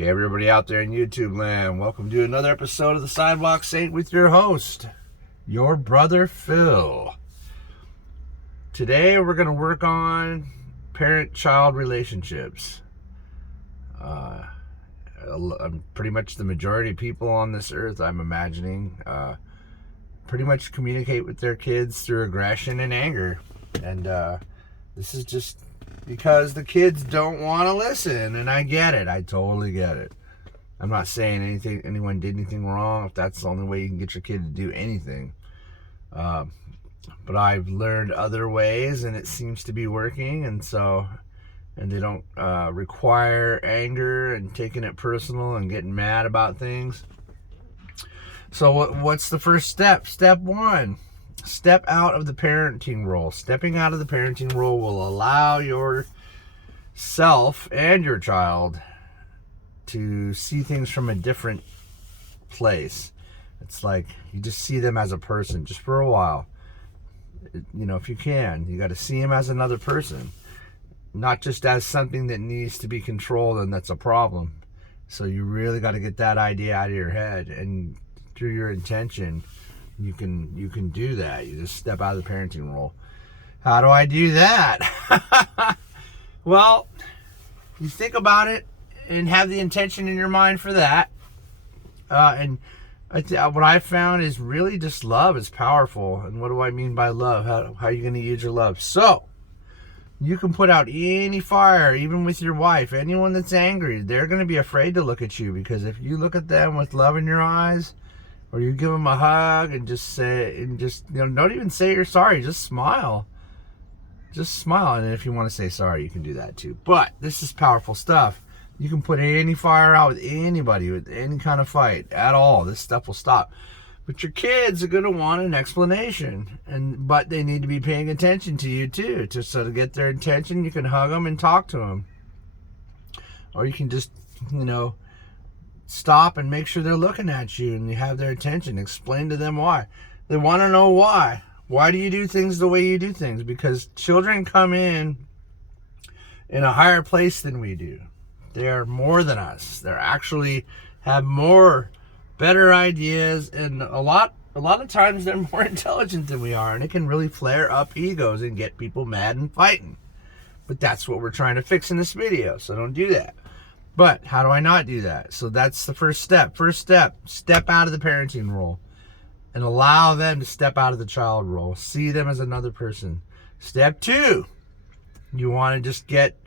Hey everybody out there in YouTube land, welcome to another episode of the Sidewalk Saint with your host, your brother Phil. Today we're going to work on parent-child relationships. Pretty much the majority of people on this earth, I'm imagining, pretty much communicate with their kids through aggression and anger. And this is just because the kids don't want to listen, and I get it. I totally get it. I'm not saying anyone did anything wrong, if that's the only way you can get your kid to do anything. But I've learned other ways, and it seems to be working, and they don't require anger and taking it personal and getting mad about things. So what's the first step? Step one. Step out of the parenting role. Stepping out of the parenting role will allow yourself and your child to see things from a different place. It's like you just see them as a person just for a while. You know, if you can, you got to see them as another person, not just as something that needs to be controlled and that's a problem. So you really got to get that idea out of your head, and through your intention, you can do that. You just step out of the parenting role. How do I do that? Well, you think about it and have the intention in your mind for that. And what I've found is really just love is powerful. And what do I mean by love? How are you going to use your love? So you can put out any fire, even with your wife. Anyone that's angry, they're going to be afraid to look at you, because if you look at them with love in your eyes, or you give them a hug and don't even say you're sorry, just smile. Just smile. And if you want to say sorry, you can do that too. But this is powerful stuff. You can put any fire out with anybody, with any kind of fight at all. This stuff will stop. But your kids are going to want an explanation, but they need to be paying attention to you too. So to get their attention, you can hug them and talk to them. Or you can just, stop and make sure they're looking at you and you have their attention. Explain to them why. They want to know why. Why do you do things the way you do things? Because children come in a higher place than we do. They're more than us. They're actually have better ideas, and a lot of times they're more intelligent than we are, and it can really flare up egos and get people mad and fighting. But that's what we're trying to fix in this video, so don't do that. But how do I not do that? So that's the first step. Step out of the parenting role and allow them to step out of the child role. See them as another person. Step two, you want to just get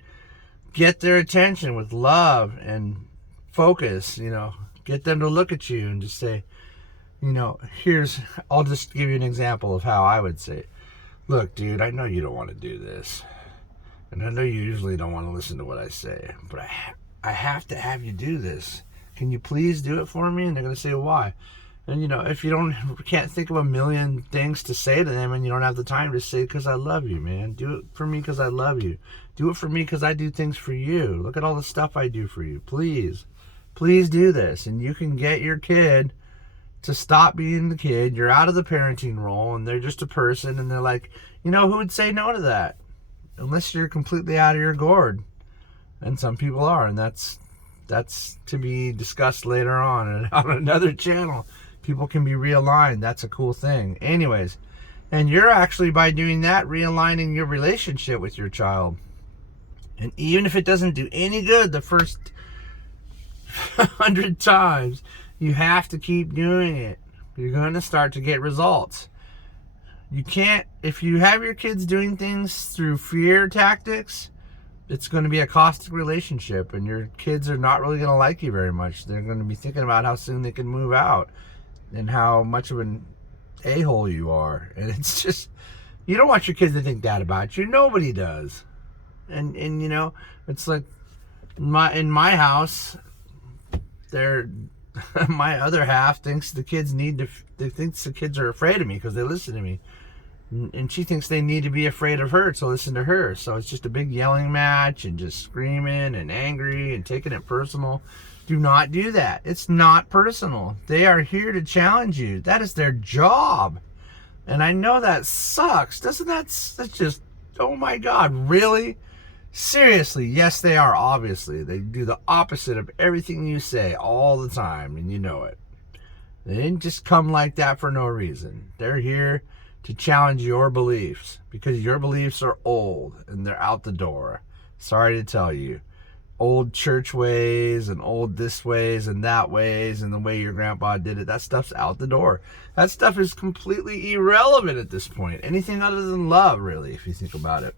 their attention with love and focus, get them to look at you and just say, I'll just give you an example of how I would say it. Look, dude, I know you don't want to do this. And I know you usually don't want to listen to what I say, but I have to have you do this. Can you please do it for me? And they're going to say, why? And if you can't think of a million things to say to them, and you don't have the time to say, because I love you, man. Do it for me because I love you. Do it for me because I do things for you. Look at all the stuff I do for you. Please do this. And you can get your kid to stop being the kid. You're out of the parenting role, and they're just a person, and they're like, who would say no to that? Unless you're completely out of your gourd. And some people are, and that's to be discussed later on another channel. People can be realigned. That's a cool thing. Anyways, and you're actually, by doing that, realigning your relationship with your child. And even if it doesn't do any good the first 100 times, you have to keep doing it. You're going to start to get results. You can't, if you have your kids doing things through fear tactics, it's going to be a caustic relationship, and your kids are not really going to like you very much. They're going to be thinking about how soon they can move out and how much of an a-hole you are. And it's just, you don't want your kids to think that about you. Nobody does. And it's like in my house, my other half thinks the kids are afraid of me because they listen to me. And she thinks they need to be afraid of her to listen to her. So it's just a big yelling match and just screaming and angry and taking it personal. Do not do that. It's not personal. They are here to challenge you. That is their job. And I know that sucks. That's just, oh my God, really? Seriously, yes, they are, obviously. They do the opposite of everything you say all the time, and you know it. They didn't just come like that for no reason. They're here to challenge your beliefs because your beliefs are old and they're out the door. Sorry to tell you. Old church ways and old this ways and that ways and the way your grandpa did it, that stuff's out the door. That stuff is completely irrelevant at this point. Anything other than love, really, if you think about it.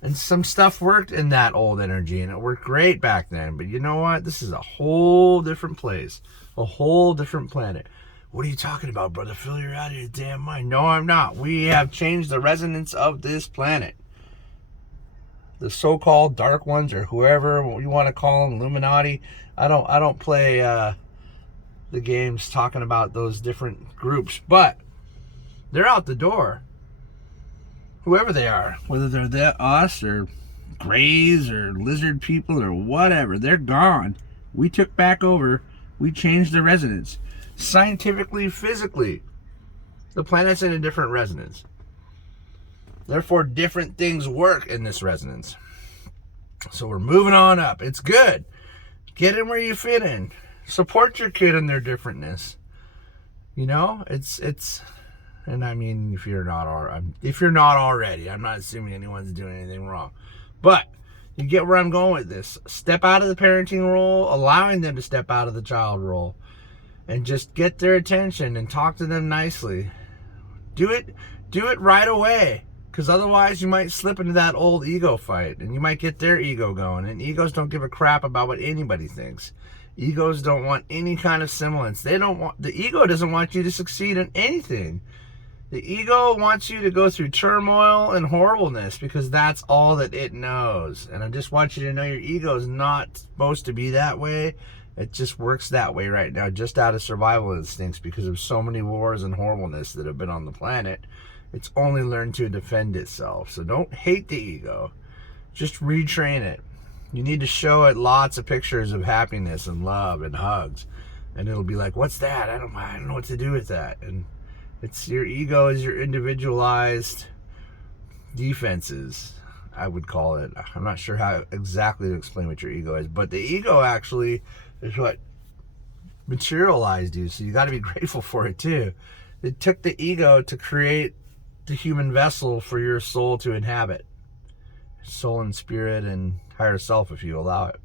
And some stuff worked in that old energy, and it worked great back then. But you know what? This is a whole different place, a whole different planet. What are you talking about, brother Phil? You're out of your damn mind. No, I'm not. We have changed the resonance of this planet. The so-called dark ones, or whoever you want to call them, Illuminati. I don't play the games talking about those different groups, but they're out the door. Whoever they are, whether they're us or grays or lizard people or whatever, they're gone. We took back over. We changed the resonance. Scientifically, physically, the planet's in a different resonance. Therefore, different things work in this resonance. So we're moving on up. It's good. Get in where you fit in. Support your kid in their differentness. You know, it's. And I mean, if you're not already, I'm not assuming anyone's doing anything wrong. But you get where I'm going with this. Step out of the parenting role, allowing them to step out of the child role, and just get their attention and talk to them nicely. Do it right away, because otherwise you might slip into that old ego fight, and you might get their ego going. And egos don't give a crap about what anybody thinks. Egos don't want any kind of semblance. The ego doesn't want you to succeed in anything. The ego wants you to go through turmoil and horribleness because that's all that it knows. And I just want you to know your ego is not supposed to be that way. It just works that way right now, just out of survival instincts because of so many wars and horribleness that have been on the planet. It's only learned to defend itself. So don't hate the ego. Just retrain it. You need to show it lots of pictures of happiness and love and hugs. And it'll be like, what's that? I don't know what to do with that. And it's your ego is your individualized defenses, I would call it. I'm not sure how exactly to explain what your ego is, but the ego actually is what materialized you, so you got to be grateful for it too. It took the ego to create the human vessel for your soul to inhabit. Soul and spirit and higher self, if you allow it.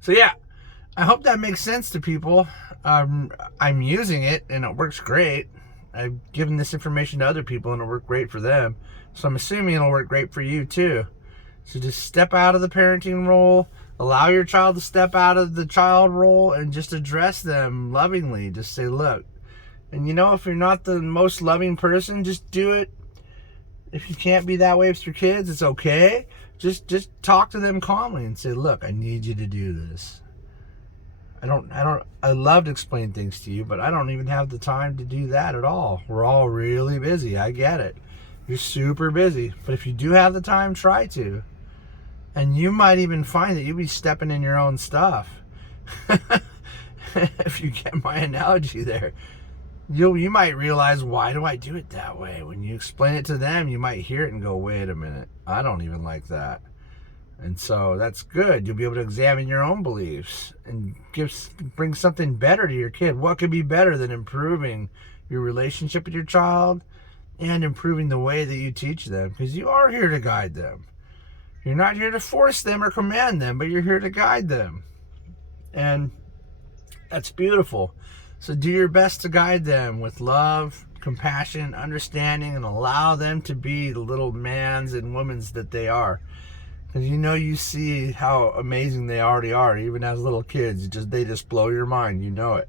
So yeah, I hope that makes sense to people. I'm using it and it works great. I've given this information to other people and it worked great for them. So I'm assuming it'll work great for you too. So just step out of the parenting role, allow your child to step out of the child role, and just address them lovingly. Just say, look, and you know, if you're not the most loving person, just do it. If you can't be that way with your kids, it's okay. Just talk to them calmly and say, look, I need you to do this. I love to explain things to you, but I don't even have the time to do that at all. We're all really busy. I get it. You're super busy. But if you do have the time, try to. And you might even find that you'll be stepping in your own stuff. If you get my analogy there. You might realize, why do I do it that way? When you explain it to them, you might hear it and go, wait a minute, I don't even like that. And so that's good. You'll be able to examine your own beliefs and bring something better to your kid. What could be better than improving your relationship with your child and improving the way that you teach them? Because you are here to guide them. You're not here to force them or command them, but you're here to guide them. And that's beautiful. So do your best to guide them with love, compassion, understanding, and allow them to be the little mans and womans that they are. Because you know, you see how amazing they already are, even as little kids. They just blow your mind. You know it.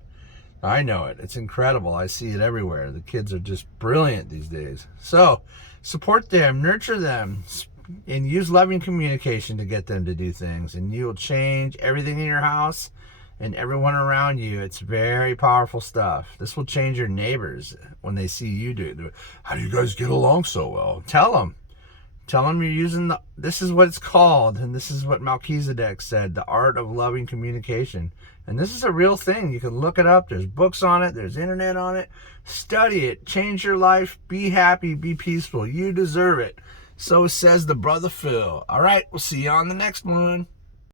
I know it. It's incredible. I see it everywhere. The kids are just brilliant these days. So support them, nurture them, and use loving communication to get them to do things. And you'll change everything in your house and everyone around you. It's very powerful stuff. This will change your neighbors when they see you do it. How do you guys get along so well? Tell them you're using this is what it's called, and this is what Melchizedek said, the art of loving communication. And this is a real thing. You can look it up. There's books on it. There's internet on it. Study it. Change your life. Be happy. Be peaceful. You deserve it. So says the brother Phil. All right, we'll see you on the next one.